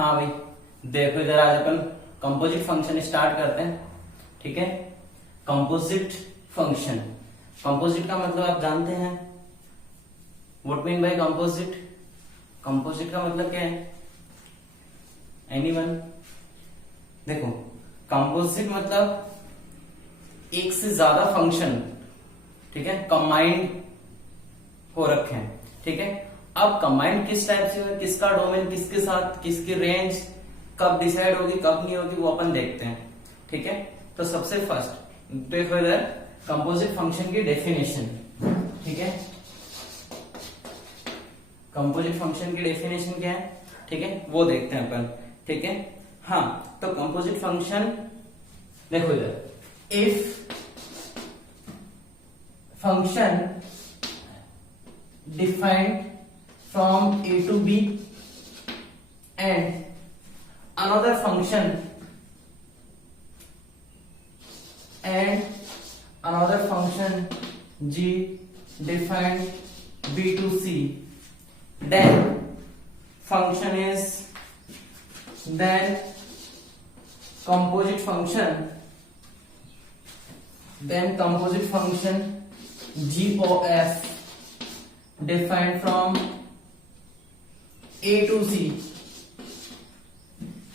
हाँ भाई, देखो इधर आज अपन कंपोजिट फंक्शन स्टार्ट करते हैं। ठीक है, कंपोजिट फंक्शन। कंपोजिट का मतलब आप जानते हैं, what mean by composite? Composite का मतलब क्या है? एनीवन? देखो, कंपोजिट मतलब एक से ज्यादा फंक्शन, ठीक है, कंबाइंड हो रखे हैं। ठीक है, अब कंबाइंड किस टाइप से है, किसका डोमेन किसके साथ, किसकी रेंज कब डिसाइड होगी कब नहीं होगी, वो अपन देखते हैं। ठीक है, तो सबसे फर्स्ट देखो इधर कंपोजिट फंक्शन की डेफिनेशन। ठीक है, कंपोजिट फंक्शन की डेफिनेशन क्या है, ठीक है, वो देखते हैं अपन। ठीक है, हाँ, तो कंपोजिट फंक्शन देखो इधर, if function defined from a to b and another function g defined b to c, then composite function GOF defined from A to C।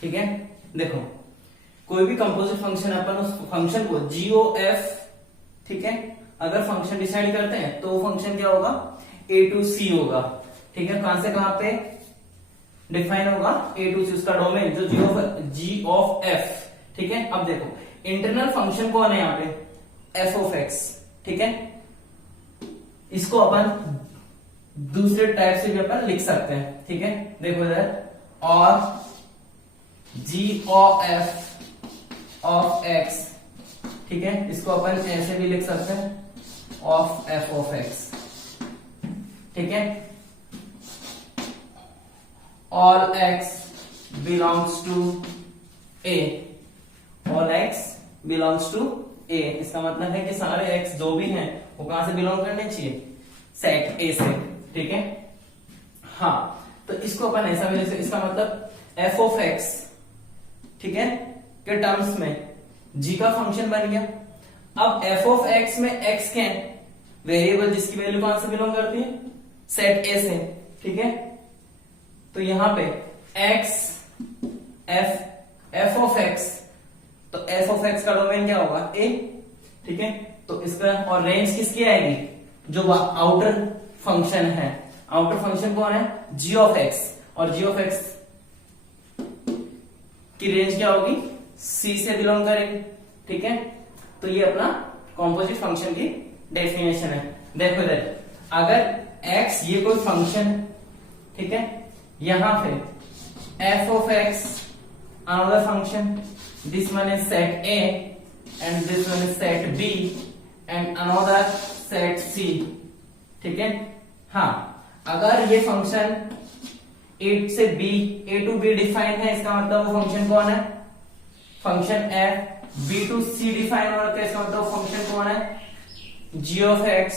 ठीक है, देखो कोई भी कंपोजिट फंक्शन अपन उस फंक्शन को GOF, ठीक है, अगर फंक्शन डिसाइड करते हैं तो फंक्शन क्या होगा, A to C होगा। ठीक है, कहां से कहां पे डिफाइन होगा, A to C, उसका डोमेन जो G of F। ठीक है, अब देखो इंटरनल फंक्शन कौन है यहाँ पे, f of x। ठीक है, इसको अपन दूसरे टाइप से भी अपन लिख सकते हैं। ठीक है, देखो इधर, और GOF of x, ठीक है, इसको अपन ऐसे भी लिख सकते हैं, of f of x। ठीक है, all x belongs to A, all x belongs to A, इसका मतलब है कि सारे x जो भी हैं वो कहां से बिलोंग करने चाहिए, सेट A से। ठीक है, हाँ, तो इसको अपन ऐसा भी लिख सकते, इसका मतलब f of x, ठीक है, के टर्म्स में g का फंक्शन बन गया। अब f of x में x क्या है, वेरिएबल जिसकी वैल्यू कहां से बिलोंग करती है, सेट A से। ठीक है, तो यहां पे x f of x, तो f of x का डोमेन क्या होगा, A। ठीक है, तो इसका और रेंज किसकी आएगी, जो आउटर फंक्शन है, आउटर फंक्शन कौन है, g of x, और g of x की रेंज क्या होगी, C से बिलोंग करेगी। ठीक है, तो ये अपना कंपोजिट फंक्शन की डेफिनेशन है। देखो इधर, अगर x ये कोई फंक्शन, ठीक है, यहां पे f of x another function, this one is set A and this one is set B and another set C। ठीक है, हाँ, अगर ये फंक्शन A से B, A to B define है, इसका मतलब वो फंक्शन कौन है, function f। B to C define हो रखा है, इसका मतलब वो फंक्शन कौन है, g of x।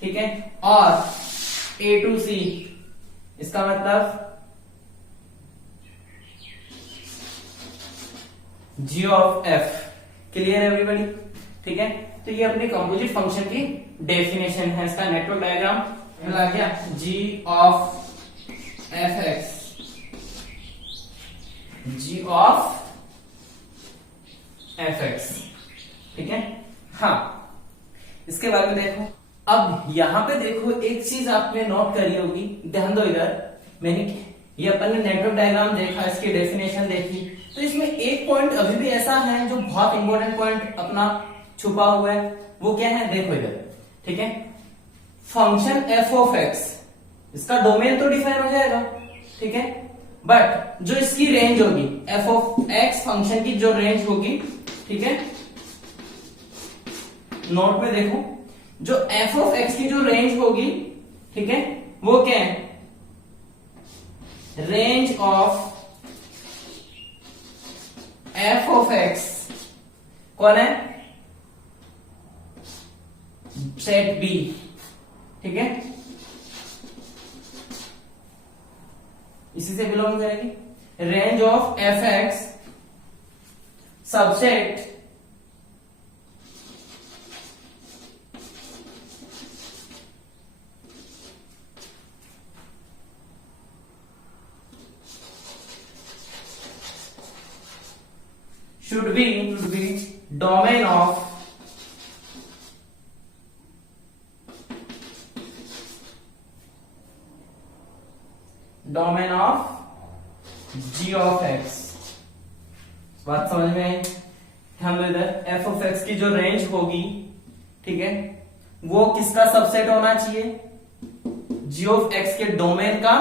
ठीक है, और A to C, इसका मतलब g of f। क्लियर है एवरीबॉडी? ठीक है, तो ये अपने कंपोजिट फंक्शन की डेफिनेशन है। इसका नेटवर्क डायग्राम मिला गया, g of fx, g of fx। ठीक है, हाँ, इसके बाद में देखो, अब यहां पे देखो एक चीज आपने नोट करी होगी, ध्यान दो इधर, मैंने ये अपन ने नेटवर्क डायग्राम देखा, इसकी डेफिनेशन देखी, तो इसमें एक पॉइंट अभी भी ऐसा है जो बहुत इंपॉर्टेंट पॉइंट अपना छुपा हुआ है, वो क्या है, देखो इधर। ठीक है, फंक्शन f of x, इसका डोमेन तो डिफाइन हो जाएगा। ठीक है, बट जो इसकी रेंज होगी, f of x फंक्शन की जो रेंज होगी, ठीक है, नोट में देखो, जो f of x की जो रेंज होगी, ठीक है, वो क्या है, range of f of x कौन है, सेट B। ठीक है, इसी से बिलोंग करेगी। range of fx subset should be domain of g of x। बात समझ में आई? हम इधर f of x की जो रेंज होगी, ठीक है, वो किसका सबसेट होना चाहिए? g of x के डोमेन का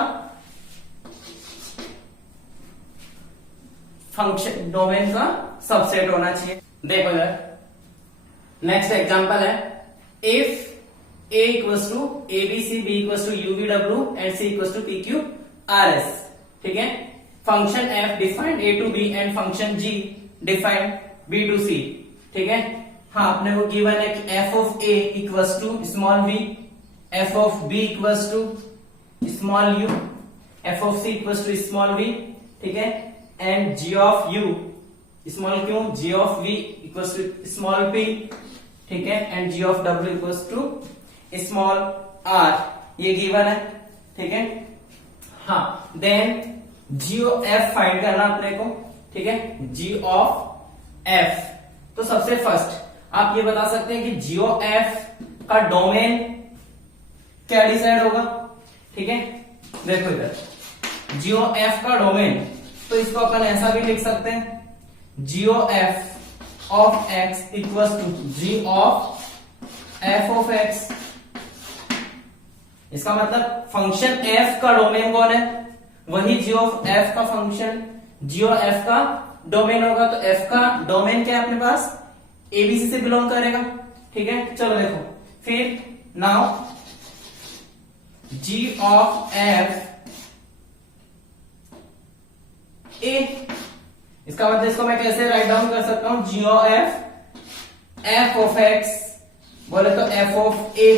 फंक्शन, डोमेन का सबसेट होना चाहिए। देखो इधर नेक्स्ट एग्जांपल है, if a equals to abc, b equals to uvw and c equals to pq rs, ठीक है। Function f defined a to b and function g defined b to c, ठीक है। हाँ, अपने को गिवन है कि f of a equals to small v, f of b equals to small u, f of c equals to small v, ठीक है, and g of u small q, g of v equals to small p, ठीक है, and g of w equals to small r, ये given है, ठीक है। हाँ, then g of f find करना अपने को, ठीक है, g ऑफ f। तो सबसे फर्स्ट आप ये बता सकते हैं कि g ऑफ f का डोमेन क्या डिसाइड होगा, ठीक है। देखो इधर g ऑफ f का डोमेन, तो इसको अपन ऐसा भी लिख सकते हैं, g of f of x equals to g of f of x। इसका मतलब फंक्शन f का डोमेन कौन है? वही g ऑफ f का फंक्शन g ऑफ f का डोमेन होगा। तो f का डोमेन क्या है अपने पास? abc से बिलोंग करेगा, ठीक है। चलो देखो फिर, now g of f a, इसका मतलब इसको मैं कैसे राइट डाउन कर सकता हूं? g of f of x बोले तो f ऑफ a,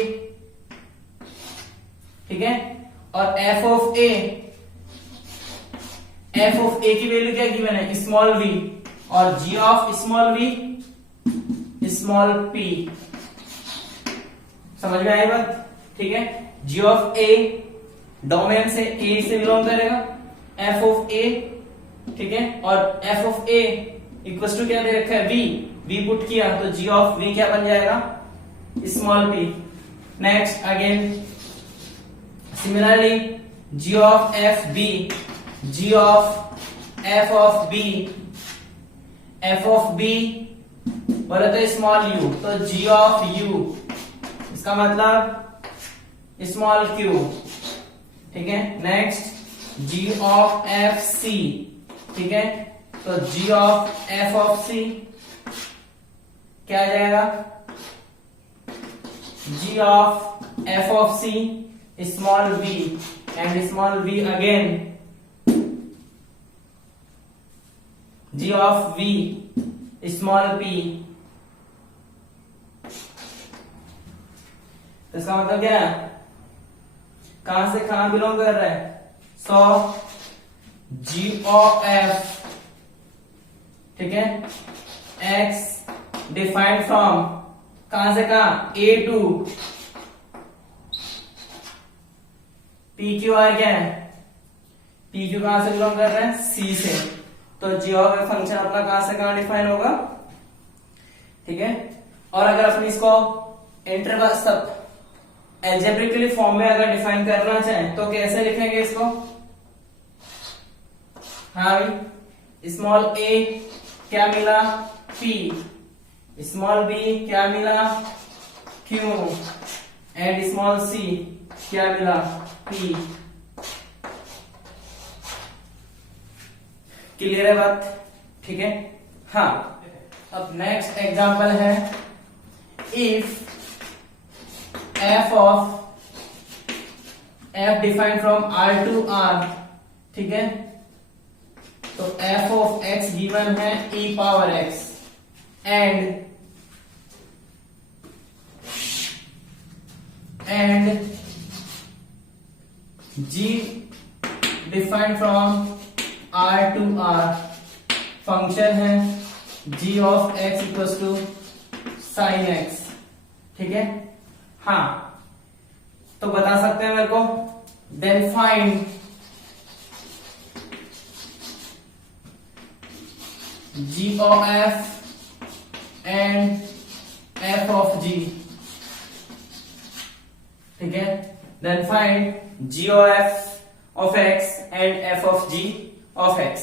ठीक है, और f ऑफ a की वैल्यू क्या गिवन है? स्मॉल v, और g of small v small p। समझ में आई बात? ठीक है, g ऑफ a डोमेन से a से बिलोंग करेगा, f ऑफ a, ठीक है, और f of a equals to क्या दे रखा है? v पुट किया तो g ऑफ v क्या बन जाएगा? Small p। Next again similarly g of f b, g of f of b, f of b बोले तो स्मॉल u, तो g ऑफ u, इसका मतलब स्मॉल q, ठीक है। Next g of f c, ठीक है, तो g of f of c क्या आ जाएगा? g of f of c small v and small v again g of v small p। तो इसका मतलब क्या है? कहां से कहां बिलोंग कर रहा है? सो g ऑफ f, ठीक है, x डिफाइंड फ्रॉम कहां से कहां? a to p q r क्या है? p q कहां से बिलोंग कर रहा है? c से। तो g ऑफ f फंक्शन अपना कहां से कहां डिफाइन होगा, ठीक है। और अगर अपन इसको इंटरवल सब एल्जेब्रिकली फॉर्म में अगर डिफाइन करना चाहें तो कैसे लिखेंगे इसको? हाँ भाई, स्मॉल a क्या मिला? p, स्मॉल b क्या मिला? q, एंड स्मॉल c क्या मिला? p। क्लियर है बात? ठीक है। हाँ, अब नेक्स्ट एग्जांपल है, if f of f defined from r to r, ठीक है, तो f ऑफ x गिवन है e power x and g defined from R2R function है g of x equal to sine x, ठीक है। हाँ, तो बता सकते हैं मेरे को, then find g of f and f of g, ठीक है। Then find g of f of x and f of g of x,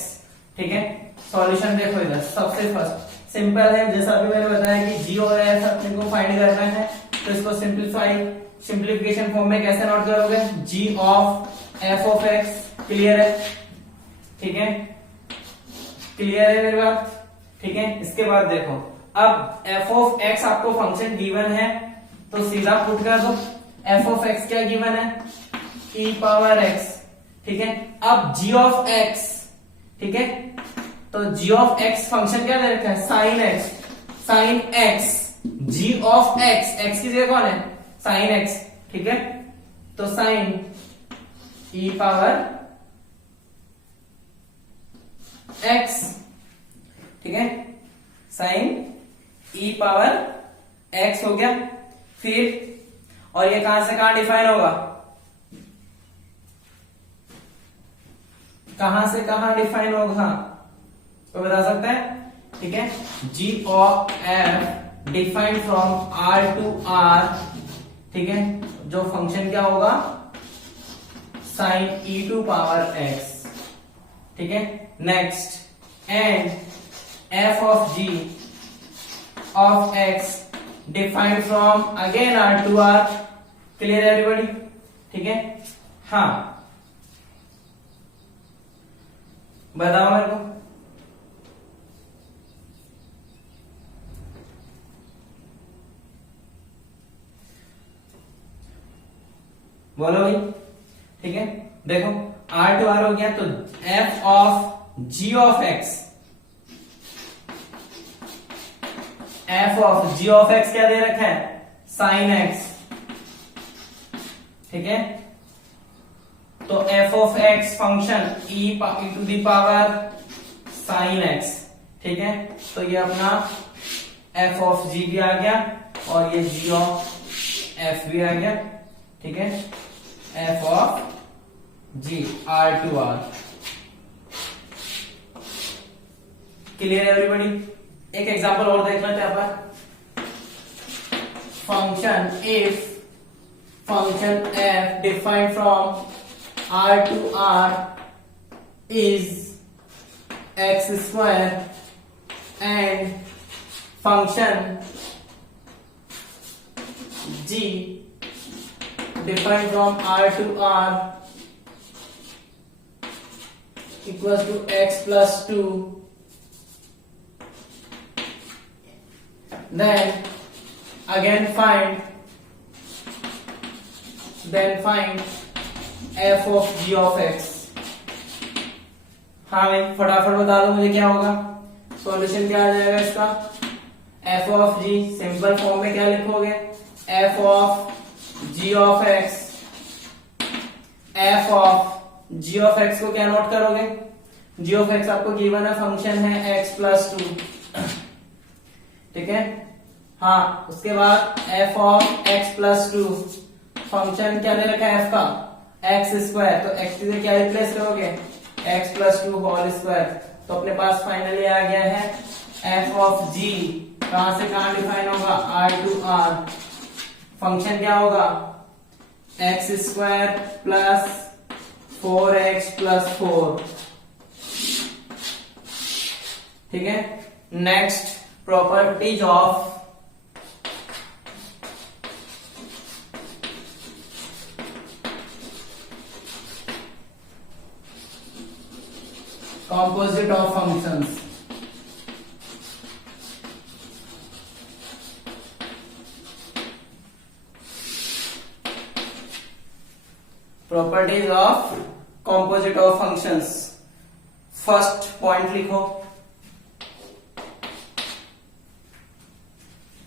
ठीक है। सॉल्यूशन देखो इधर, सबसे फर्स्ट सिंपल है, जैसा अभी मैंने बताया कि g और f अपने को फाइंड करना है, तो इसको सिंप्लीफिकेशन फॉर्म में कैसे नोट करोगे, g of f of x, clear है, ठीक है, क्लियर है मेरी बात, ठीक है। इसके बाद देखो, अब f of x आपको फंक्शन गिवन है, तो सीधा पुट कर दो, f of x क्या गिवन है, e पावर x, ठीक है। अब g of x, ठीक है, तो g of x फंक्शन क्या दे रखा है, sine x, sine x, g of x, x की जगह कौन है, साइन x, ठीक है। तो साइन e पावर x, ठीक है, साइन e पावर x हो गया। फिर और ये कहां से कहां डिफाइन होगा, कहां से कहां डिफाइन होगा तो बता सकते हैं, ठीक है। g of f defined from r to r, ठीक है, जो फंक्शन क्या होगा, sine e to power x, ठीक है। Next, and f of g of x defined from again r to r, clear everybody, ठीक है। हाँ, बताओ मेरे को, बोलो भाई, ठीक है। देखो r टू r हो गया, तो f of g of x, f of g of x क्या दे रखा है, साइन x, ठीक है। तो f of x function e to the power sine x, ठीक है। तो ये अपना f ऑफ g भी आ गया और ये g ऑफ f भी आ गया, ठीक है। f of g r to r, clear everybody. एक एग्जांपल और देख लेते हैं यहाँ पर, function if function f defined from r to r is x square and function g defined from r to r equals to x plus 2, then again find f of g of x। हाँ भाई, फटाफट बता दो मुझे क्या होगा, solution क्या आ जाएगा इसका, f of g simple form में क्या लिखोगे, f of g of x, f of g of x को क्या नोट करोगे, g of x आपको गिवन है, फंक्शन है x प्लस 2, ठीक है। हाँ, उसके बाद f of x plus 2, function क्या दे रखा है f का, एक्स स्क्वायर, तो एक्स से क्या रिप्लेस करोगे, एक्स प्लस 2 होल स्क्वायर, तो अपने पास फाइनली आ गया है एफ ऑफ जी, कहां से कहां डिफाइन होगा, आर टू आर, फंक्शन क्या होगा, x square plus 4x plus 4, ठीक है। Next, properties of composite of functions, properties of composite of functions। First point लिखो,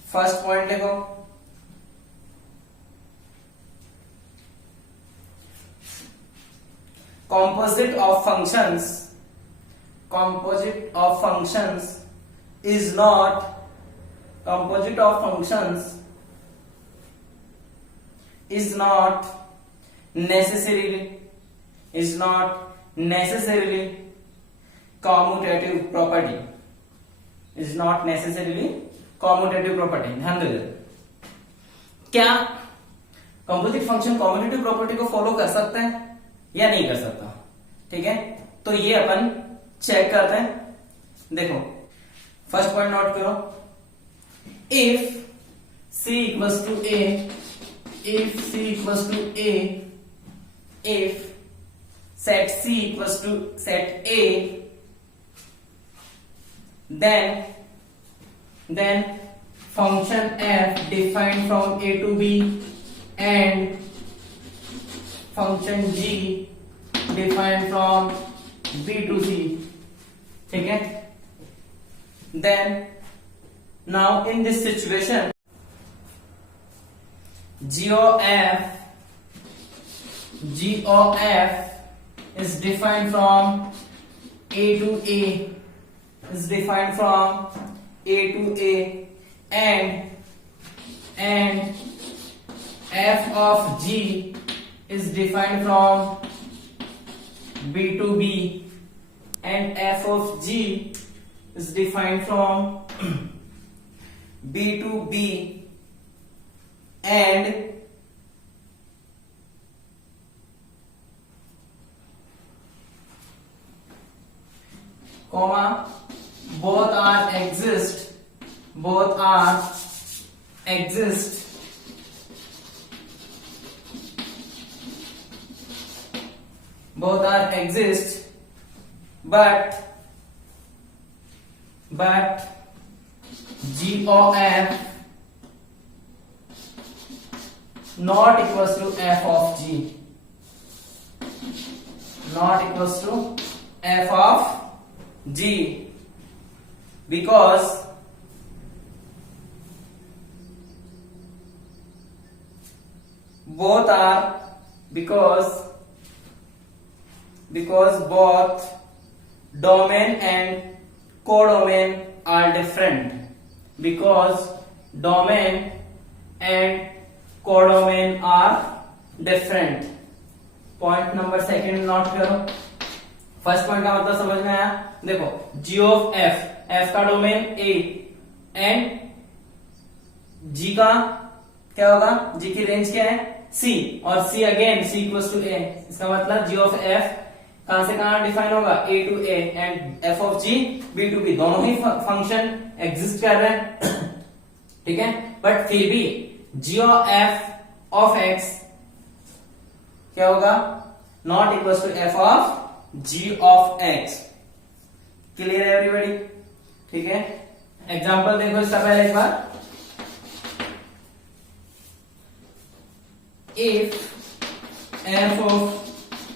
फर्स्ट पॉइंट लिखो, composite of functions composite of functions is not necessarily commutative property. ध्यान दे। क्या composite function commutative property को follow कर सकता है या नहीं कर सकता? ठीक है, तो ये अपन चेक करते हैं। देखो फर्स्ट पॉइंट नोट करो, if C equals to A, if set C equals to set A, then function f defined from A to B and function g defined from B to C. ठीक है, then now in this situation g of f is defined from A to A, and f of g is defined from B to B, and f of g is defined from B to B, and comma both are exist but g of f not equals to f of g, because both domain and codomain are different. Point number second note करो। First point का मतलब समझ में आया? देखो g of f का domain A and g का क्या होगा? g की रेंज क्या है? C, और C again C equals to A। इसका मतलब g ऑफ f कहां से कहां डिफाइन होगा? A to A, and f of g B to B। दोनों ही फंक्शन एग्जिस्ट कर रहे हैं, ठीक है, बट फिर भी g ऑफ x क्या होगा? Not equals to f of g of x। Clear है एवरीबॉडी? ठीक है, एग्जांपल देखो इसका पहले एक बार। If f of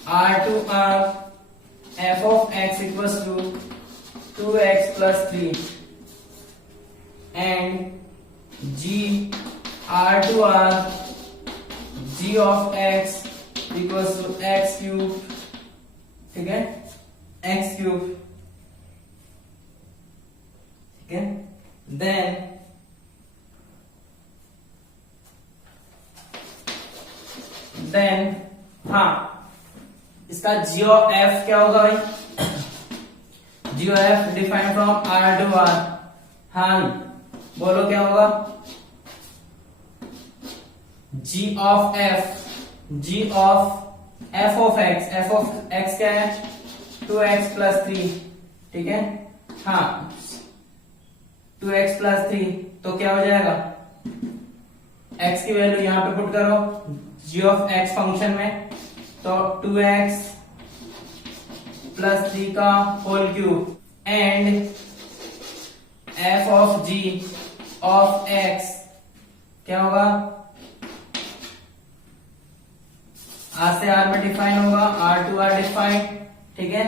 r to r f of x equals to 2x plus 3 and g r to r g of x equals to x cube, ठीक है, x cube, ठीक है, then हाँ इसका g of f क्या होगा भाई? g of f defined from r to r। हाँ बोलो क्या होगा? g of f of x क्या है? 2x plus 3, ठीक है, हाँ 2x plus 3, तो क्या हो जाएगा? x की वैल्यू यहां पे पुट करो g of x फंक्शन में, तो 2x plus 3 का whole cube and f of g of x क्या होगा? r से r में डिफाइन होगा, r to r डिफाइन, ठीक है,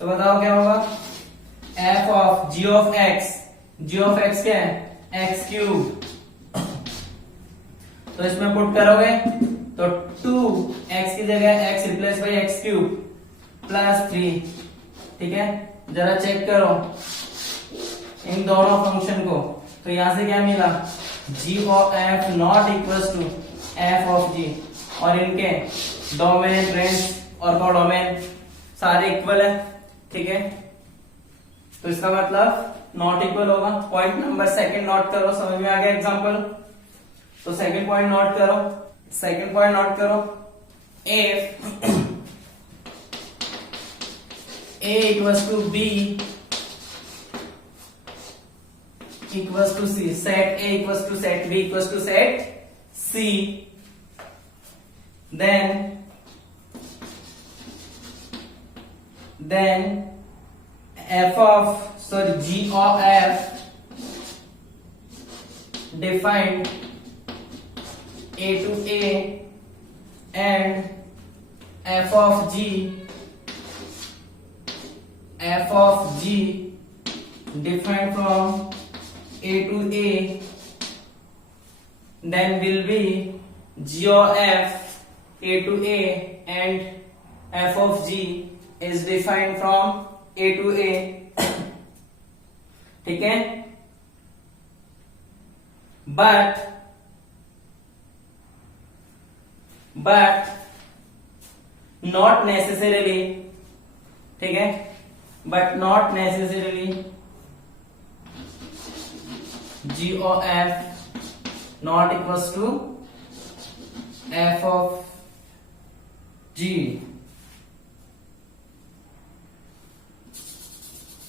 तो बताओ क्या होगा? f of g of x क्या है? x क्यूब, तो इसमें पुट करोगे तो 2x की जगह x replace by x cube plus 3, ठीक है, जरा चेक करो इन दोनों फंक्शन को। तो यहां से क्या मिला, g of f not equal to f of g, और इनके डोमेन, रेंज और कोडोमेन सारे इक्वल है, ठीक है। तो इसका मतलब नॉट इक्वल होगा। पॉइंट नंबर सेकंड नोट करो, समझ में आ गया एग्जांपल। तो सेकंड पॉइंट नोट करो, सेकंड पॉइंट नोट करो, if a equals to b equals to c, set a equals to set b equals to set c, then g of f defined a to a and f of g defined from a to a, then will be g of f a to a and f of g is defined from a to a, ठीक है। but not necessarily, ठीक है, but not necessarily g of f not equals to f of g,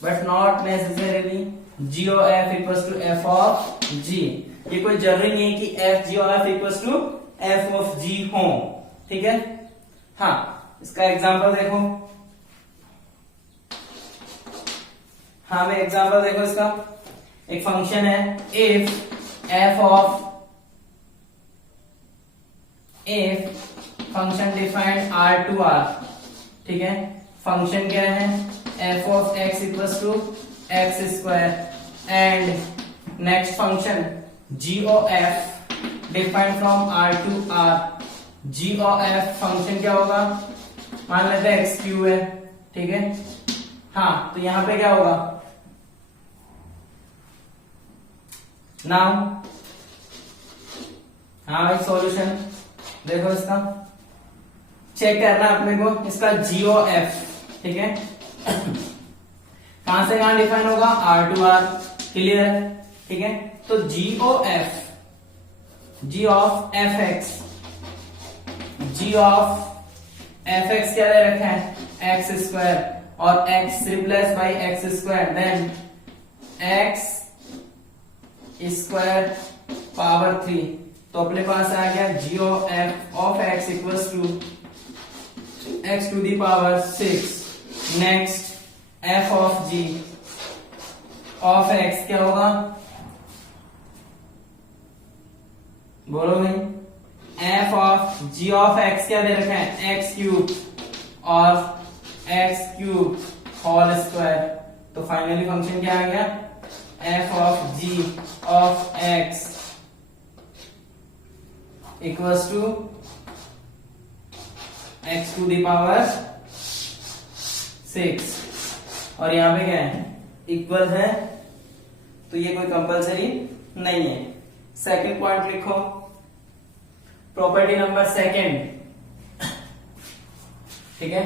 but not necessarily g of f equals to f of g। ये कोई जरूरी नहीं है कि f g of f equals to f of g हो, ठीक है। हाँ, इसका एग्जांपल देखो। हाँ मैं एग्जांपल देखो इसका। एक फंक्शन है if function defined r to r, ठीक है। फंक्शन क्या है, f of x equals to x square and next function g of f defined from r to r। g of f function क्या होगा, मान लेते हैं x क्यू है, ठीक है। हाँ तो यहां पे क्या होगा, नाउ हाँ भाई सॉल्यूशन देखो इसका, चेक करना अपने को इसका g of f, ठीक है। कहां से कहां डिफाइन होगा, r to r, क्लियर है, ठीक है। तो g of fx क्या दे रखा है, x स्क्वायर, और x replace by x square, then x square power 3। तो अपने पास आ गया g of x equals to x to the power 6। Next f of g of x क्या होगा, बोलो भाई, f of g of x क्या दे रखा है, x क्यूब और x क्यूब होल स्क्वायर। तो फाइनली फंक्शन क्या आ गया, f of g of x equals to x to the power 6, और यहां पे क्या है, इक्वल है, तो ये कोई कंपलसरी नहीं है। सेकंड पॉइंट लिखो, प्रॉपर्टी नंबर सेकंड, ठीक है।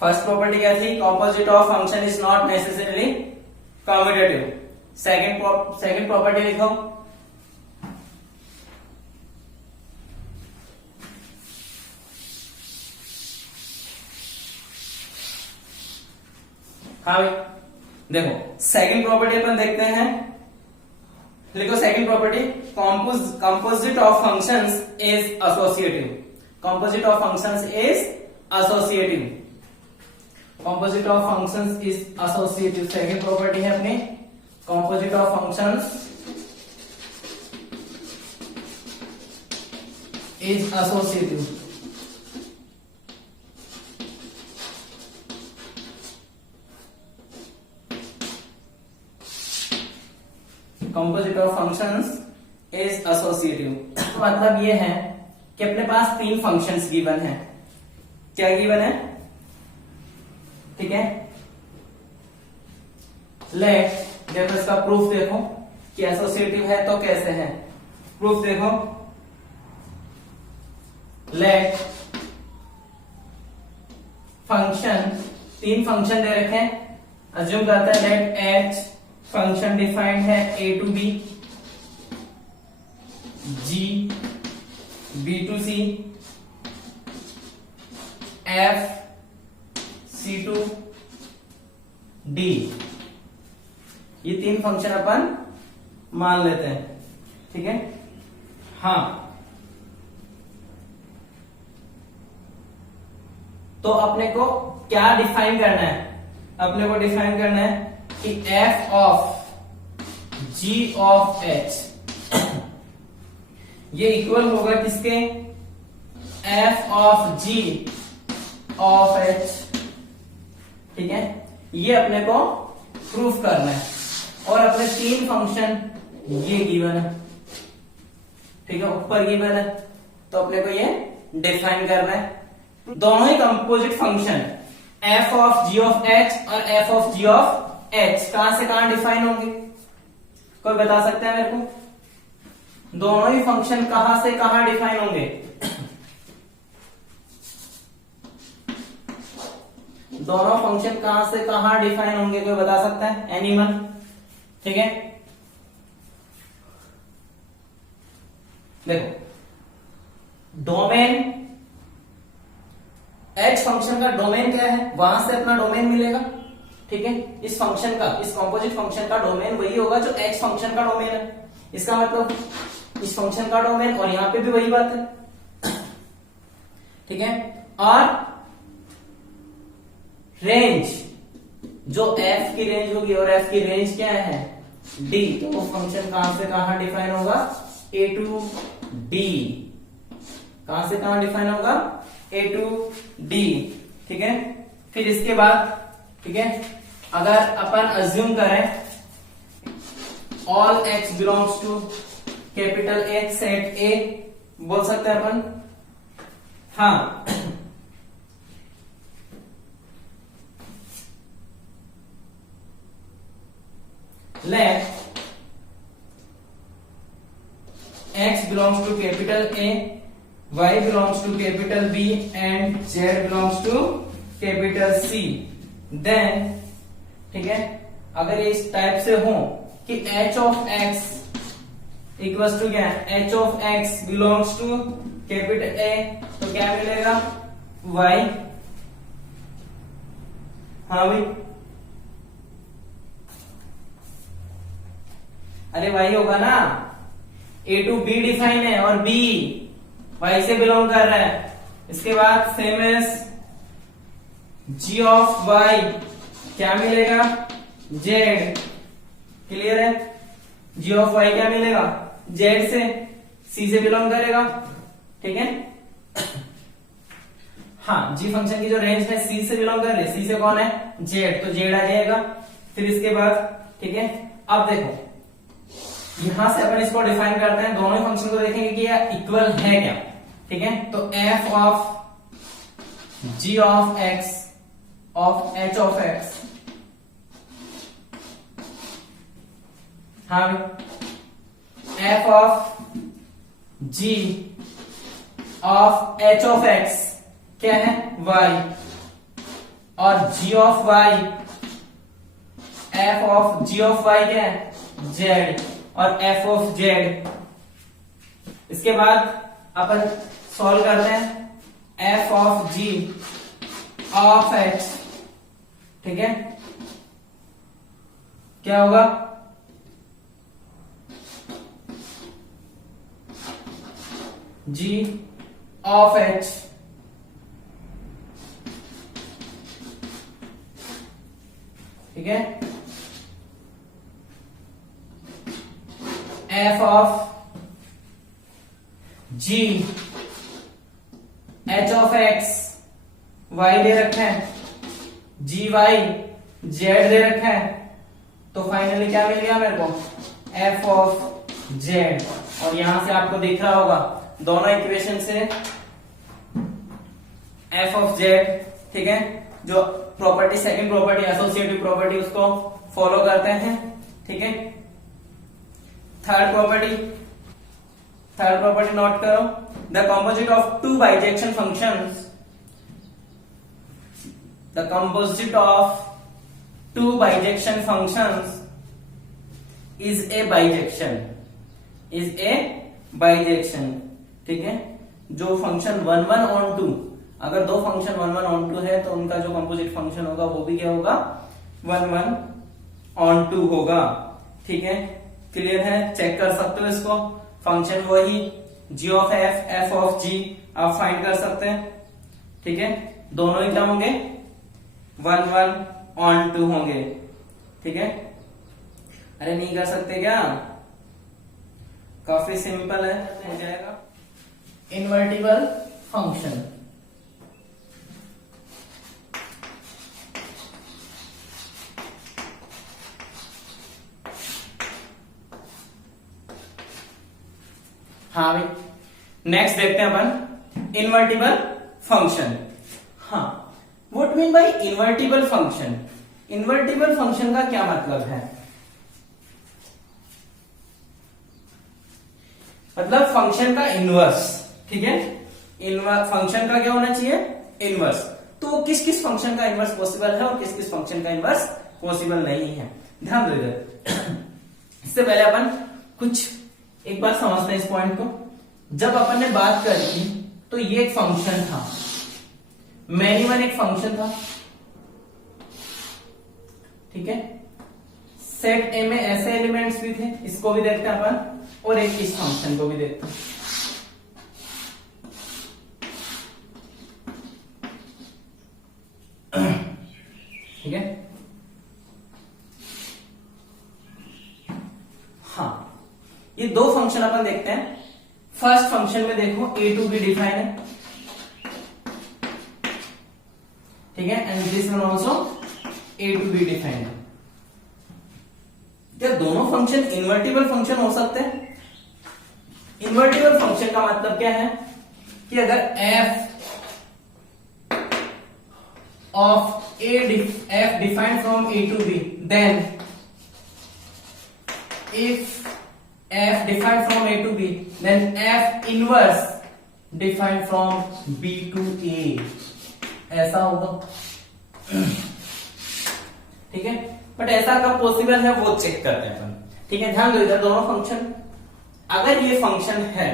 फर्स्ट प्रॉपर्टी क्या थी, opposite of function is not necessarily commutative. Second property लिखो, हाँ भाई देखो सेकंड प्रॉपर्टी अपन देखते हैं, लिखो second property, composite of functions is associative. Composite of functions is associative, composite of functions is associative. Second property है अपनी, composite of functions is associative. Composite of functions is associative मतलब ये है कि अपने पास तीन फंक्शंस गिवन है। क्या गिवन है, ठीक है, लेट देखो इसका प्रूफ देखो कि एसोसिएटिव है तो कैसे है। प्रूफ देखो, लेट फंक्शन, 3 फंक्शन दे रखे हैं, अज्यूम करते हैं लेट एच फंक्शन डिफाइंड है A to B, G B to C, F C to D. ये 3 फंक्शन अपन मान लेते हैं, ठीक है। हाँ, तो अपने को क्या डिफाइन करना है? अपने को डिफाइन करना है कि f of ji of h ये इक्वल होगा किसके? F of ji of h, ठीक है। ये अपने को प्रूफ करना है और अपने 3 फंक्शन ये गिवन है, ठीक है, ऊपर गिवन है, तो अपने को ये डिफाइन करना है। दोनों ही composite function F of ji of H और F of ji of H कहां से कहां डिफाइन होंगे? कोई बता सकता है मेरे को? दोनों ही फंक्शन कहां से कहां डिफाइन होंगे? दोनों फंक्शन कहां से कहां डिफाइन होंगे, कोई बता सकता है? एनीवन? ठीक है, देखो डोमेन, एच फंक्शन का डोमेन क्या है? वहां से अपना डोमेन मिलेगा, ठीक है। इस फंक्शन का, इस कॉम्पोजिट फंक्शन का डोमेन वही होगा जो एच फंक्शन का डोमेन है। इसका मतलब इस फंक्शन का डोमेन, और यहां पे भी वही बात है, ठीक है। और रेंज, जो एफ की रेंज होगी, और एफ की रेंज क्या है? डी, तो वो फंक्शन कहां से कहां डिफाइन होगा? ए टू डी। कहां से कहां डिफाइन होगा? ए टू डी, ठीक है। फिर इसके बाद, ठीक है, अगर अपन अज्यूम करें all x belongs to capital A set A, बोल सकते हैं अपन? हाँ, let x belongs to capital A, y belongs to capital B and z belongs to capital C, then ठीक है, अगर ये इस टाइप से हो कि h of x equals to क्या है? h of x belongs to capital A, तो क्या मिलेगा? y, हाँ भाई, अरे वही होगा ना, ए टू बी डिफाइन है और बी वाई से बिलोंग कर रहा है। इसके बाद same as g of Y क्या मिलेगा? जेड। क्लियर है? जी ऑफ वाई क्या मिलेगा? जेड से, सी से बिलोंग करेगा, ठीक है। हाँ, जी फंक्शन की जो रेंज है सी से बिलोंग कर रही है, सी से कौन है? जेड, तो जेड आ जाएगा। फिर इसके बाद, ठीक है, अब देखो यहां से अपन इसको डिफाइन करते हैं, दोनों ही फंक्शन को देखेंगे कि यह इक्वल है क्या, ठीक है। तो F of ji of X of H of X, हाँ, F of ji of H of X क्या है? वाई, और G of Y, F of ji of Y क्या है? जेड, और एफ ऑफ जेड। इसके बाद अपन सॉल्व करते हैं f of ji of h, ठीक है, क्या होगा? जी ऑफ एच, ठीक है, f of g h of x, y दे रखा है, जी वाई जेड दे रखा है, तो फाइनली क्या मिल गया मेरे को? F of Z. और यहां से आपको दिख रहा होगा दोनों इक्वेशन से एफ ऑफ जेड ठीक है, जो property second property associative property उसको फॉलो करते हैं, ठीक है। थर्ड प्रॉपर्टी नोट करो, the composite of two bijection functions, the composite of two bijection functions is a bijection, ठीक है। जो फंक्शन 1 1 ऑन 2, अगर दो फंक्शन 1 1 ऑन 2 है तो उनका जो कंपोजिट फंक्शन होगा वो भी क्या होगा, 1 1 ऑन 2 होगा, ठीक है। क्लियर है, चेक कर सकते हो इसको, फंक्शन वही g of f, f of g आप फाइंड कर सकते हैं, ठीक है। दोनों ही क्या होंगे, 1 1 ऑन 2 होंगे, ठीक है। अरे नहीं कर सकते क्या, काफी सिंपल है, हो जाएगा। इनवर्टिबल फंक्शन, हाँ भाई, नेक्स्ट देखते हैं अपन इनवर्टिबल फंक्शन। हाँ, what mean by invertible function? Invertible function का क्या मतलब है? मतलब फंक्शन का इनवर्स, ठीक है। फंक्शन का क्या होना चाहिए, इनवर्स। तो किस किस फंक्शन का इनवर्स पॉसिबल है और किस किस फंक्शन का इनवर्स पॉसिबल नहीं है, ध्यान दो इधर। इससे पहले अपन कुछ एक बार समझते हैं इस पॉइंट को। जब अपन ने बात करी थी तो ये एक फंक्शन था, मैनी वन एक फंक्शन था, ठीक है। सेट ए में ऐसे एलिमेंट्स भी थे, इसको भी देखते हैं अपन, और एक इस फंक्शन को भी देखते हैं। ठीक है, हाँ, ये दो फंक्शन अपन देखते हैं। फर्स्ट फंक्शन में देखो a टू बी डिफाइन है, ठीक है, and this one also a to b define है। क्या दोनों फंक्शन इन्वर्टिबल फंक्शन हो सकते हैं? इन्वर्टिबल फंक्शन का मतलब क्या है कि अगर f of f defined from a to b, then if f defined from a to b, then f inverse defined from b to a, ऐसा होगा, ठीक है। बट ऐसा कब पॉसिबल है वो चेक करते हैं अपन, ठीक है। ध्यान दो इधर, दोनों फंक्शन, अगर ये फंक्शन है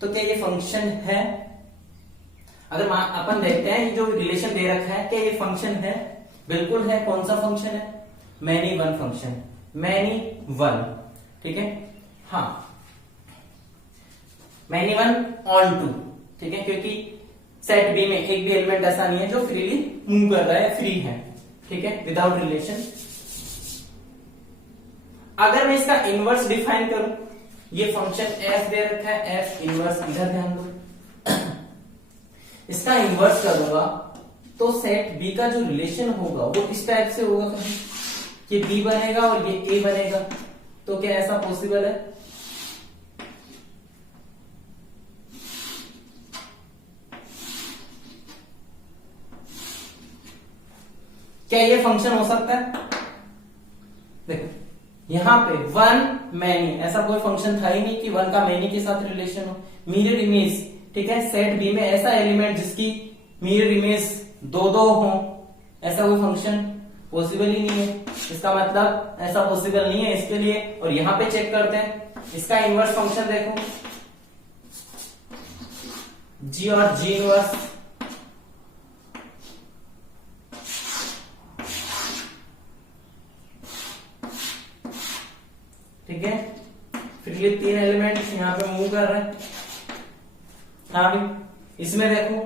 तो क्या ये फंक्शन है? अगर अपन देखते हैं ये जो रिलेशन दे रखा है, क्या ये फंक्शन है? बिल्कुल है। कौन सा फंक्शन है? Many one function, many one, ठीक है। हाँ, मैनी वन ऑन टू, ठीक है, क्योंकि सेट बी में एक भी एलिमेंट ऐसा नहीं है जो फ्रीली मूव कर रहा है, फ्री है, ठीक है, विदाउट रिलेशन। अगर मैं इसका इनवर्स डिफाइन करूं, ये फंक्शन f दे रखा है, f इनवर्स, इधर ध्यान दो, इसका इनवर्स करूंगा तो सेट बी का जो रिलेशन होगा वो इस टाइप से होगा, ये बी बनेगा और ये ए बनेगा। तो क्या ऐसा पॉसिबल है? क्या ये फंक्शन हो सकता है? देखो यहां पे वन मैनी, ऐसा कोई फंक्शन था ही नहीं कि वन का मैनी के साथ रिलेशन हो। मिरर इमेज, ठीक है, सेट बी में ऐसा एलिमेंट जिसकी मिरर इमेज दो दो हो, ऐसा कोई फंक्शन पॉसिबल ही नहीं है। इसका मतलब ऐसा पॉसिबल नहीं है इसके लिए। और यहां पे चेक करते हैं, इसका इनवर्स फंक्शन देखो, जी और जी इनवर्स, ठीक है। फिर ये तीन एलिमेंट यहाँ पे मूव कर रहे हैं। हाँ भी, इसमें देखो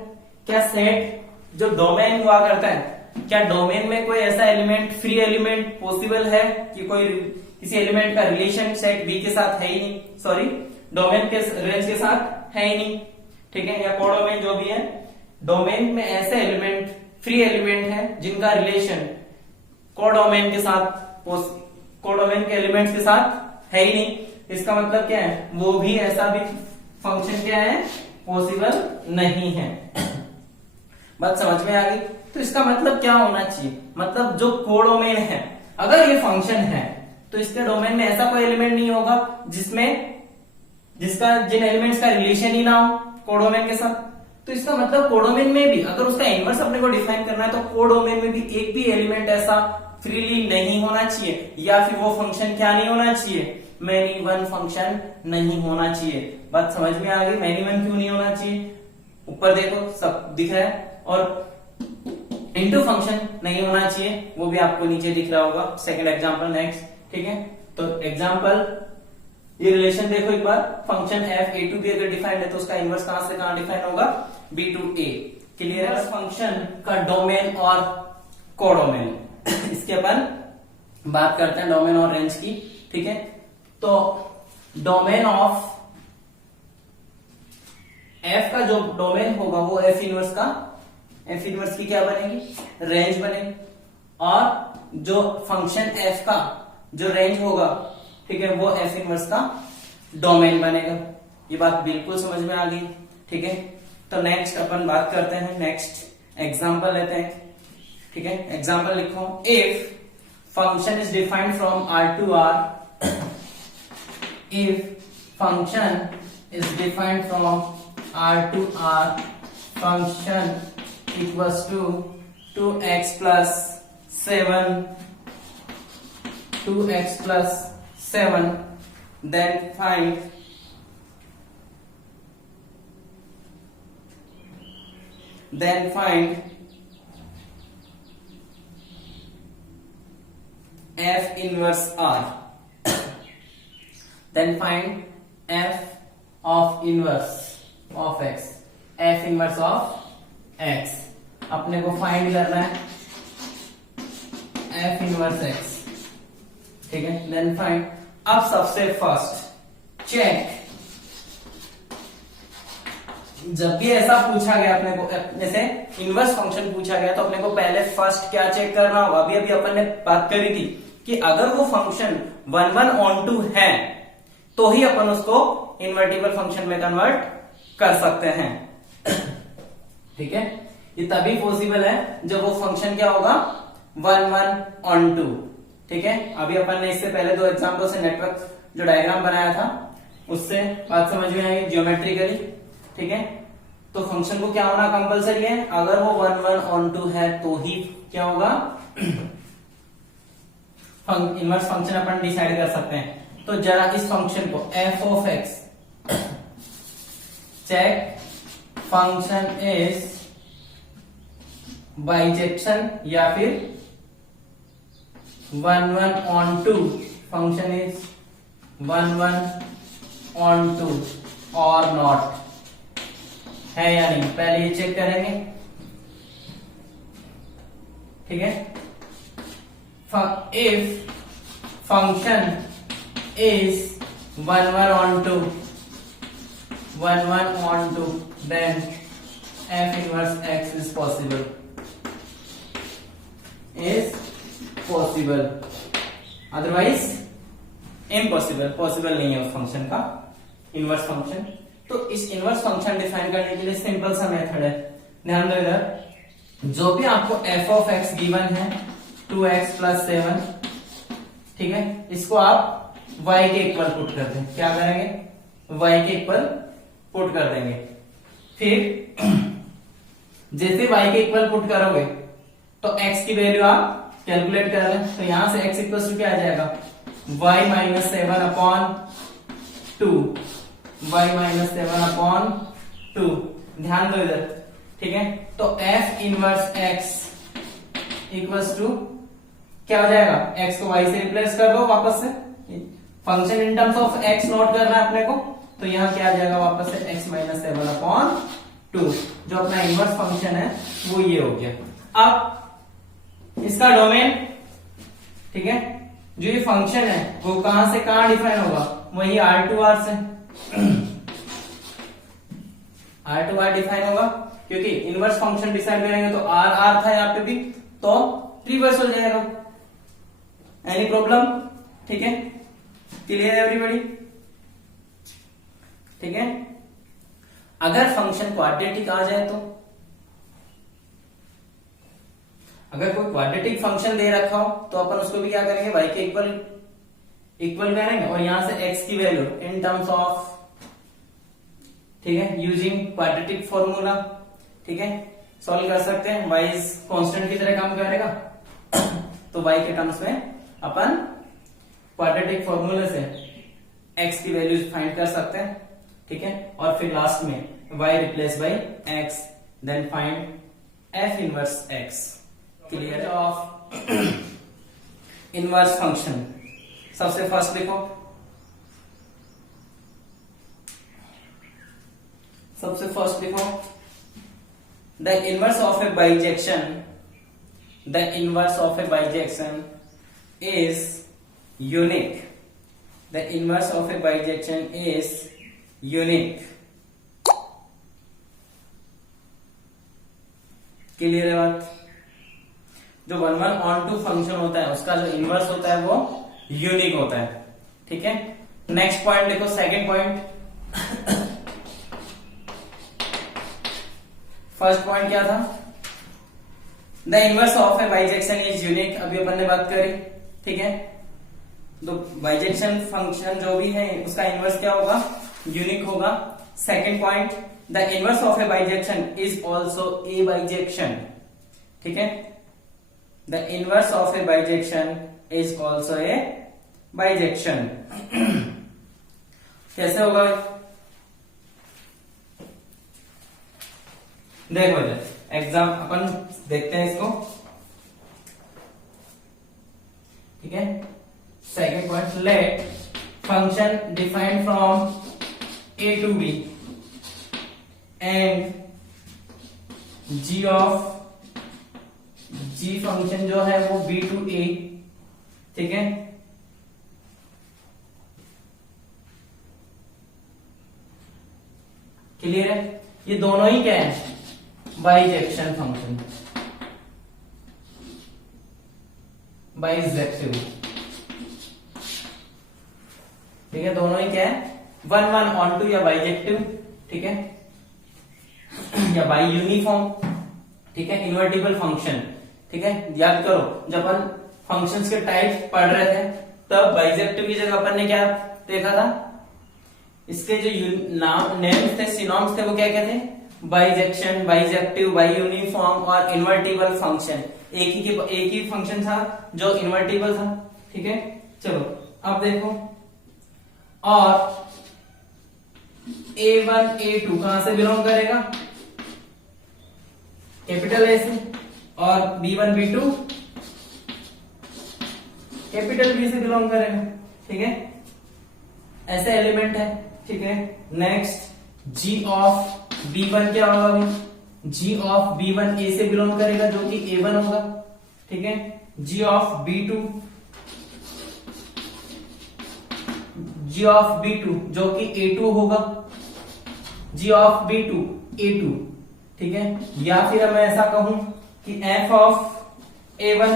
क्या सेट जो डोमेन हुआ करता है, क्या डोमेन में कोई ऐसा एलिमेंट, फ्री एलिमेंट पॉसिबल है कि कोई किसी एलिमेंट का रिलेशन सेट बी के साथ है ही नहीं, सॉरी डोमेन के रेंज के साथ है ही नहीं, ठीक है, या कोडोमेन जो भी है, डोमेन में ऐसे एलिमेंट, फ्री एलिमेंट है जिनका रिलेशन कोडोमेन के साथ, कोडोमेन के एलिमेंट्स के साथ है ही नहीं। इसका मतलब क्या है, वो भी ऐसा भी फंक्शन क्या है, पॉसिबल नहीं है। बात समझ में आ गई? तो इसका मतलब क्या होना चाहिए, मतलब जो कोडोमेन है, अगर ये फंक्शन है तो इसके डोमेन में ऐसा कोई एलिमेंट नहीं होगा जिसका जिन एलिमेंट्स का रिलेशन ही ना हो कोडोमेन के साथ। तो इसका मतलब कोडोमेन में भी अगर उसका इनवर्स अपने को डिफाइन करना है तो कोडोमेन में भी एक भी एलिमेंट ऐसा फ्रीली नहीं होना चाहिए, या फिर वो फंक्शन क्या नहीं होना चाहिए, मैनी वन फंक्शन नहीं होना चाहिए। बात समझ में आ गई, मैनी वन क्यों नहीं होना चाहिए, ऊपर देखो सब दिख रहा है, और इनटू फंक्शन नहीं होना चाहिए, वो भी आपको नीचे दिख रहा होगा। सेकंड एग्जांपल नेक्स्ट, ठीक है। तो एग्जांपल ये रिलेशन देखो एक बार, function f a to b अगर डिफाइंड है तो उसका इनवर्स कहां से कहां डिफाइन होगा, b टू a। क्लियर है, फंक्शन का डोमेन और कोडोमेन इसके अपन बात करते हैं, डोमेन और रेंज की, ठीक है। तो डोमेन ऑफ f का जो डोमेन होगा वो f इनवर्स की क्या बनेगी, रेंज बनेगी, और जो फंक्शन f का जो रेंज होगा, ठीक है, वो f इनवर्स का डोमेन बनेगा। ये बात बिल्कुल समझ में आ गई, ठीक है। तो नेक्स्ट अपन बात करते हैं, नेक्स्ट एग्जांपल लेते हैं, ठीक है। एग्जांपल लिखो, if function is defined from r to r, if function is defined from r to r, function equals to 2x plus 7, 2x plus 7, then find f inverse r, then find f of inverse of x, f inverse of x अपने को find करना है, f inverse x, ठीक है। Then find, अब सबसे first check, जब भी ऐसा पूछा गया अपने को, अपने से इनवर्स फंक्शन पूछा गया तो अपने को पहले फर्स्ट क्या चेक करना होगा, अभी अभी अपन ने बात करी थी कि अगर वो फंक्शन 1 1 on 2 है तो ही अपन उसको इन्वर्टिबल फंक्शन में कन्वर्ट कर सकते हैं, ठीक है। ये तभी पॉसिबल है जब वो फंक्शन क्या होगा, 1 1 on 2, ठीक है। अभी अपन ने इससे पहले दो एग्जांपल से नेटवर्क जो डायग्राम बनाया था उससे बात समझ में आई जियोमेट्रिकली, ठीक है। तो फंक्शन को क्या होना कंपलसरी है, अगर वो 1 1 on 2 है तो ही क्या होगा, इनवर्स फंक्शन अपन डिसाइड कर सकते हैं। तो जरा इस फंक्शन को f of x, check function is bijection या फिर 1 1 on 2, फंक्शन इज 1 1 on 2 और नॉट है या नहीं, पहले ये चेक करेंगे, ठीक है। If function is 1 1 on 2, 1 1 on 2, then f inverse x is possible, otherwise impossible, possible नहीं है उस फंक्शन का इनवर्स फंक्शन। तो इस इनवर्स फंक्शन डिफाइन करने के लिए सिंपल सा मेथड है, ध्यान दो इधर, जो भी आपको f ऑफ x गिवन है 2x plus 7, ठीक है, इसको आप y के इक्वल पुट कर दें, क्या करेंगे, y के इक्वल पुट कर देंगे। फिर जैसे y के इक्वल पुट करोगे तो x की वैल्यू आप कैलकुलेट कर लें, तो यहां से x इक्वल टू क्या आ जाएगा, y minus 7 upon 2, y minus 7 upon 2, ध्यान दो इधर, ठीक है। तो f inverse x equals to क्या हो जाएगा, x को y से रिप्लेस कर दो वापस से, function in terms of x note करना है अपने को, तो यहाँ क्या आ जाएगा वापस से x माइनस 7 अपॉन 2, जो अपना इनवर्स फंक्शन है वो ये हो गया। अब इसका डोमेन, ठीक है, जो ये फंक्शन है वो कहां से कहां डिफाइन होगा, वही r टू r से r टू r डिफाइन होगा, क्योंकि इनवर्स फंक्शन डिसाइड करेंगे तो r r था यहाँ पे भी, तो रिवर्स हो जाएगा। एनी प्रॉब्लम, ठीक है, क्लियर एवरीबॉडी, ठीक है। अगर फंक्शन क्वाड्रेटिक आ जाए तो अगर कोई क्वाड्रेटिक फंक्शन दे रखा हो तो अपन उसको भी क्या करेंगे, y के इक्वल करेंगे, और यहां से x की वैल्यू इन टर्म्स ऑफ, ठीक है, यूजिंग क्वाड्रेटिक फॉर्मूला, ठीक है, सॉल्व कर सकते हैं। y इज कांस्टेंट की तरह काम करेगा तो y के टर्म्स में अपन क्वाड्रेटिक फॉर्मूले से x की वैल्यू फाइंड कर सकते हैं, ठीक है, और फिर लास्ट में y replace by x, then find f inverse x। Clear of inverse function. सबसे फर्स्ट देखो, the inverse of a bijection is unique. The inverse of a bijection is unique. Clear है बात? जो 1/1 फंक्शन होता है उसका जो इनवर्स होता है वो यूनिक होता है, ठीक है। नेक्स्ट पॉइंट देखो, सेकंड पॉइंट। फर्स्ट पॉइंट क्या था? The inverse of a bijection is unique. अभी अपन ने बात करी, ठीक है। तो बाइजेक्शन फंक्शन जो भी है उसका इनवर्स क्या होगा? यूनिक होगा। Second point, the inverse of a bijection is also a bijection, ठीक है। The inverse of a bijection is also a bijection. कैसे होगा? देखो इधर एग्जाम अपन देखते हैं इसको, ठीक है। Second point, let function defined from a to b and g function जो है वो b to a, ठीक है। क्लियर है? ये दोनों ही क्या है? बाइजेक्शन फंक्शन, बाइजेक्टिव, ठीक है। दोनों ही क्या है? 1/1 या बाइजेक्टिव, ठीक है, या बाई यूनिफॉर्म, ठीक है, इन्वर्टिबल फंक्शन, ठीक है। याद करो जब अपन फंक्शंस के टाइप पढ़ रहे थे तब बाइजेक्टिव की जगह अपन ने क्या देखा था? इसके जो नेम्स थे, सिनोनिम्स थे, वो क्या क्या थे? बाइजेक्शन, बाइजेक्टिव, बाई यूनिफॉर्म और इन्वर्टिबल फंक्शन। एक ही फंक्शन था जो इन्वर्टिबल था, ठीक है। चलो अब देखो, और A1 A2 कहां से बिलोंग करेगा? कैपिटल ए से, और B1 B2 कैपिटल बी से बिलोंग करेगा, ठीक है। ऐसे एलिमेंट है, ठीक है। नेक्स्ट, G ऑफ B1 क्या होगा? G ऑफ B1 A से बिलोंग करेगा जो कि A1 होगा, ठीक है। G ऑफ B2 जो कि A2 होगा, G ऑफ B2 A2, ठीक है। या फिर मैं ऐसा कहूं कि F ऑफ A1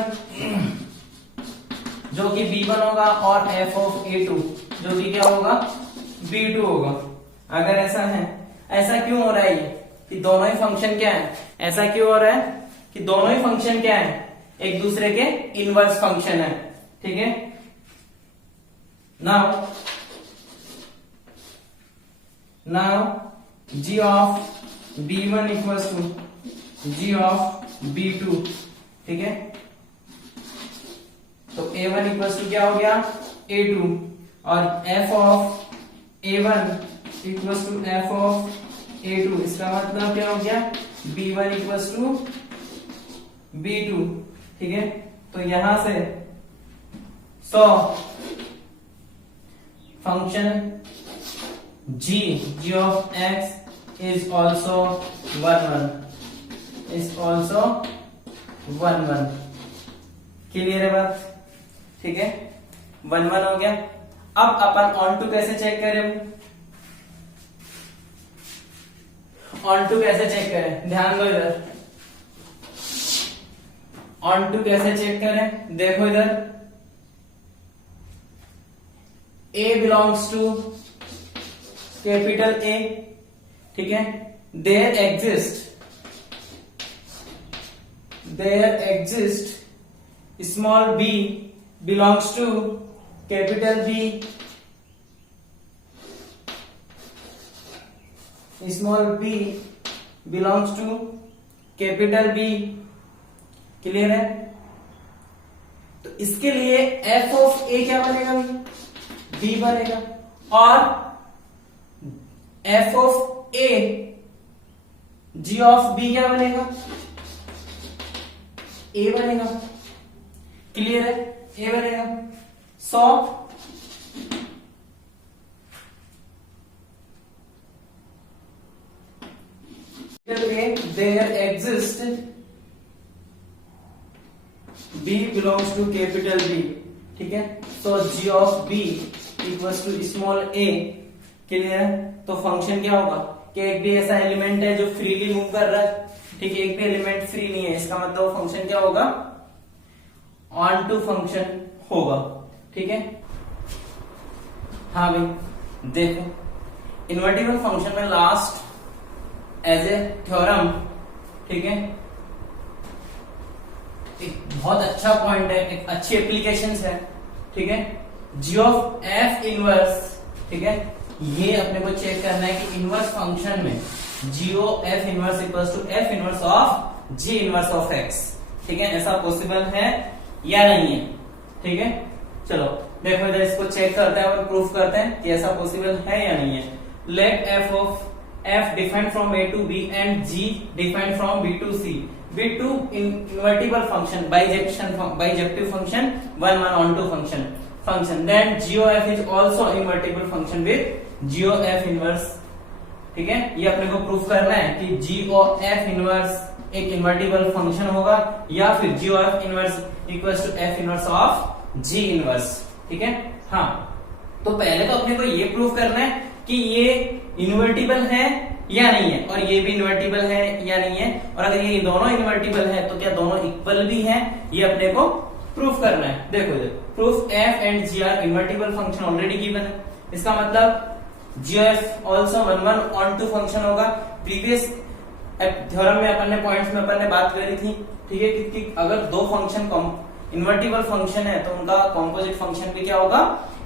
जो कि B1 होगा और F ऑफ A2 जो कि क्या होगा? B2 होगा। अगर ऐसा है, ऐसा क्यों हो रहा है ये कि दोनों ही फंक्शन क्या है? ऐसा क्यों हो रहा है कि दोनों ही फंक्शन क्या है? एक दूसरे के इनवर्स फंक्शन है, ठीक है। Now G of B1 equals to G of B2, ठीक है। तो A1 इक्वल्स टू क्या हो गया? A2, और F of A1 equals to F of A2। इसका मतलब क्या हो गया? B1 इक्वल्स टू B2, ठीक है। तो यहां से function G of x is also 1/1, is also 1/1। Clear है बात? ठीक है, 1/1 हो गया। अब अपन ऑन टू कैसे चेक करें? ऑन टू कैसे चेक करें? ध्यान दो इधर, ऑन टू कैसे चेक करें? देखो इधर, A belongs to capital A, ठीक है। there exists small b belongs to capital B, small b belongs to capital B, clear है? तो इसके लिए f ऑफ a क्या बनेगा? b बनेगा, और f of a g of b क्या बनेगा? a बनेगा, क्लियर है? a बनेगा। सो there exists b belongs to capital B, ठीक है? so g of b equals to small a, clear है? तो फंक्शन क्या होगा कि एक भी ऐसा एलिमेंट है जो फ्रीली मूव कर रहा है, ठीक है? एक भी एलिमेंट फ्री नहीं है, इसका मतलब फंक्शन क्या होगा? ऑन टू फंक्शन होगा, ठीक है? हाँ भाई देखो, इन्वर्टिबल फंक्शन में लास्ट एज ए थ्योरम, ठीक है, एक बहुत अच्छा पॉइंट है, एक अच्छी एप्लीकेशन है, ठीक है? जी ऑफ एफ इनवर्स, ठीक है, ये अपने को चेक करना है कि इनवर्स फंक्शन में G O F inverse equals to F inverse of G inverse of X, ठीक है? ऐसा पॉसिबल है या नहीं है, ठीक है? चलो देखो इधर इसको चेक करते हैं और प्रूफ करते हैं कि ऐसा पॉसिबल है या नहीं है। Let F of f defined from a to b and g defined from b to c be two invertible function bijective function 1 1 onto function then g of f is also invertible function with g of f inverse, ठीक है? ये अपने को proof करना है कि g of f inverse एक invertible function होगा या फिर g of f inverse equals to f inverse of g inverse, ठीक है? हाँ, तो पहले तो अपने को ये प्रूफ करना है कि ये इन्वर्टिबल है या नहीं है, और ये भी इन्वर्टिबल है या नहीं है, और अगर ये दोनों इन्वर्टिबल है तो क्या दोनों इक्वल भी हैं, ये अपने को प्रूफ करना है। देखो इधर proof f and g are invertible function already given है, इसका मतलब g f also 1 1 onto function होगा। प्रीवियस थ्योरम में अपन ने पॉइंट्स में अपन ने बात करी थी, ठीक है, कि अगर दो फंक्शन इन्वर्टिबल फंक्शन है तो उनका कॉम्पोजिट फंक्शन भी क्या होगा?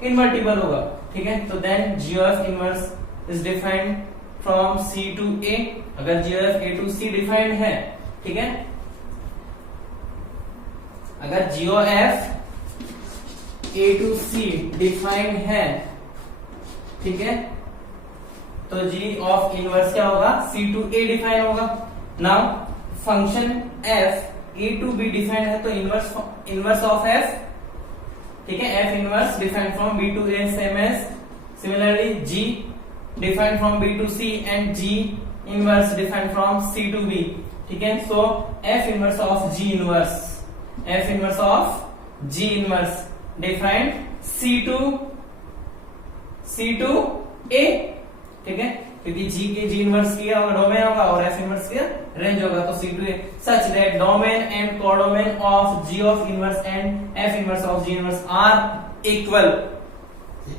इन्वर्टिबल होगा, ठीक है? तो then g of inverse is defined from c to a, अगर g of a to c defined है, ठीक है, अगर g of a to c defined है, ठीक है, तो g ऑफ इनवर्स क्या होगा? c टू a डिफाइन होगा। Now function f a to b defined है तो इनवर्स ऑफ f, ठीक है, f inverse defined from b to a same as similarly g defined from b to c and g inverse defined from c to b, ठीक है? So f inverse of g inverse defined c to a, ठीक है, क्योंकि g के g inverse किया होगा domain होगा और f इनवर्स किया रेंज होगा, तो c to a such that domain and codomain of g of inverse and f inverse of g inverse are equal.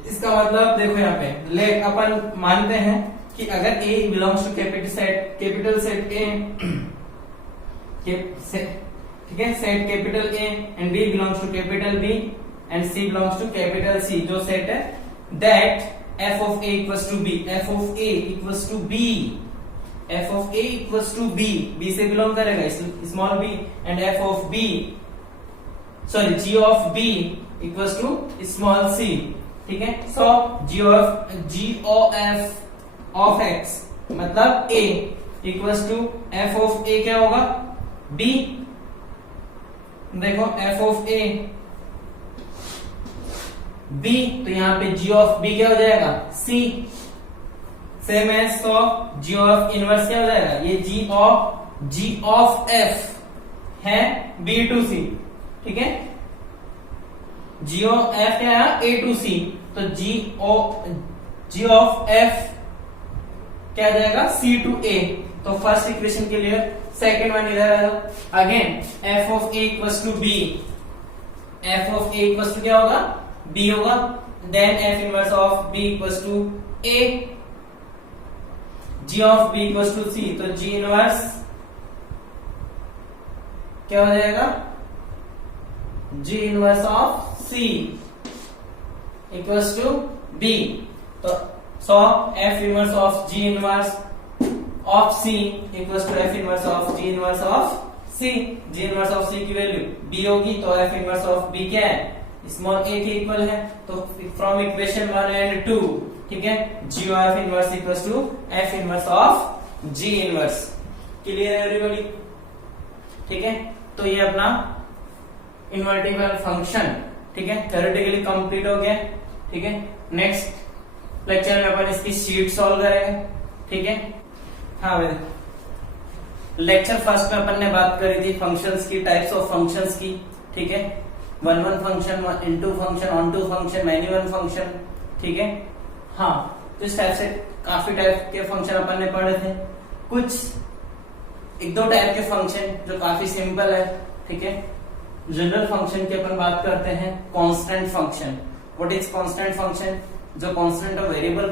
इसका मतलब देखो यहाँ पे लेट अपन मानते हैं कि अगर a belongs to capital set A, ठीक है, set capital A and B belongs to capital B and C belongs to capital C, जो सेट है that f of a equals to b, f of a equals to b, f of a equals to b, b से belong करेगा small b, and f of b sorry g of b equals to small c, ठीक है? सो g of x मतलब a equals to f of a क्या होगा? b। देखो f of a b, तो यहाँ पे g of b क्या हो जाएगा? c, same as so g of inverse क्या हो जाएगा? ये g of f है b टू c, ठीक है? g of f क्या है? a टू c, तो g of f क्या आ जाएगा? c to a। तो फर्स्ट इक्वेशन के लिए सेकंड वन इधर आएगा। Again f of a equals to b, f of a equals to क्या होगा? b होगा। Then f inverse of b equals to a, g of b equals to c, तो g inverse क्या हो जाएगा, G inverse of C equals to B। तो so F inverse of G inverse of C equals to F inverse of G inverse of C। G inverse of C की value B होगी, तो F inverse of B क्या है, small a के equal है। तो from equation 1 and 2, ठीक है, G of F inverse equals to F inverse of G inverse. Clear है एवरीबॉडी? ठीक है, तो ये अपना इनवर्टिबल फंक्शन, ठीक है, थ्योरेटिकली कंप्लीट हो गया। ठीक है, नेक्स्ट लेक्चर में अपन इसकी शीट सॉल्व करेंगे। ठीक है, हाँ भाई, लेक्चर फर्स्ट में अपन ने बात करी थी फंक्शंस की, टाइप्स ऑफ फंक्शंस की। ठीक है, one function, into function, onto function, many one function. ठीक है, हाँ, तो इस टाइप से काफी टाइप के फंक्शन अपन ने पढ़े थे। कुछ एक दो टाइप के फंक्शन जो काफी सिंपल है। ठीक है, जनरल फंक्शन की अपन बात करते हैं, constant function. What is constant function? जो कांस्टेंट और वेरिएबल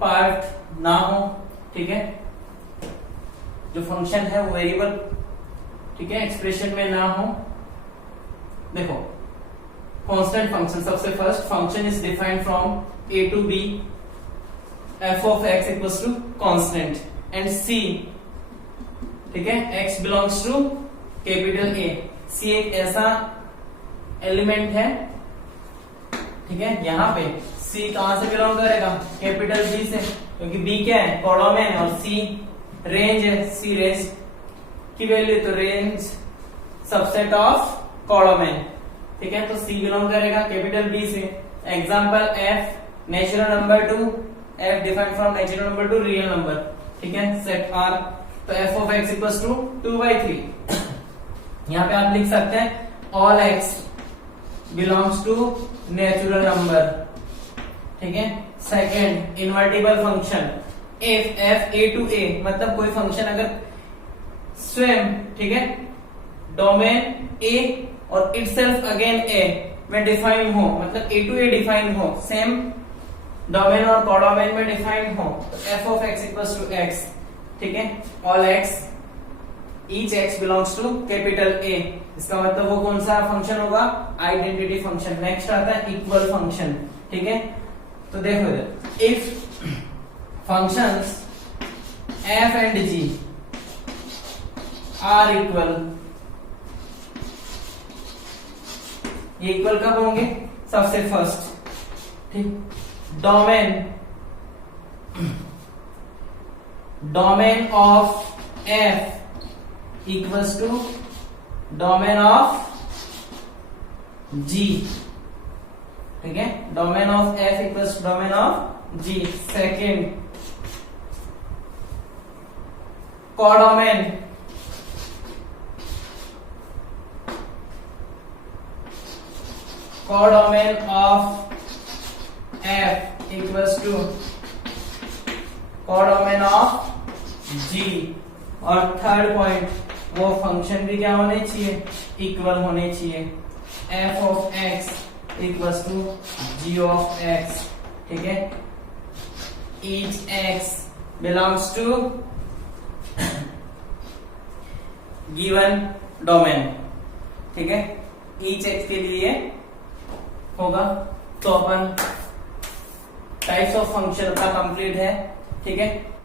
पार्ट ना हो। ठीक है, जो फंक्शन है वो वेरिएबल, ठीक है, एक्सप्रेशन में ना हो। देखो, कांस्टेंट फंक्शन, सबसे first function is defined from a to b, f of x equals to constant and c, ठीक है, x belongs to capital A। c एक ऐसा एलिमेंट है, ठीक है, यहाँ पे c कहां से बिलोंग करेगा, कैपिटल B से, क्योंकि b क्या है, कॉलम है, और c रेंज है। c रेंज की वैल्यू, तो रेंज सबसेट ऑफ कॉलम है। ठीक है, तो c बिलोंग करेगा कैपिटल B से। Example f natural number to, f defined from natural number to real number. ठीक है, सेट R, तो f ऑफ x इक्वल्स टू 2/3। यहाँ पे आप लिख सकते हैं all x belongs to natural number. ठीक है, second invertible function, f a to a, मतलब कोई फंक्शन अगर स्वयं, ठीक है, डोमेन a और इटसेल्फ अगेन a में डिफाइन हो, मतलब a टू a डिफाइन हो, सेम डोमेन और कोडोमेन में डिफाइन हो, तो f of x equals to x। ठीक है, all x, each x belongs to capital A। इसका मतलब वो कौन सा फंक्शन होगा, आइडेंटिटी फंक्शन। नेक्स्ट आता है इक्वल फंक्शन। ठीक है, तो देखो इधर, if functions f and g are equal, ये इक्वल कब होंगे, सबसे फर्स्ट, ठीक, domain of f equals to domain of g। ठीक है, domain of f equals to domain of g। Second, codomain of f equals to codomain of g। और third point, वो function भी क्या होने चाहिए, इक्वल होने चाहिए। f of x equals to g of x। ठीक है, each x belongs to given domain। ठीक है, each x के लिए होगा। तो अपन टाइप्स ऑफ फंक्शन का कंप्लीट है। ठीक है,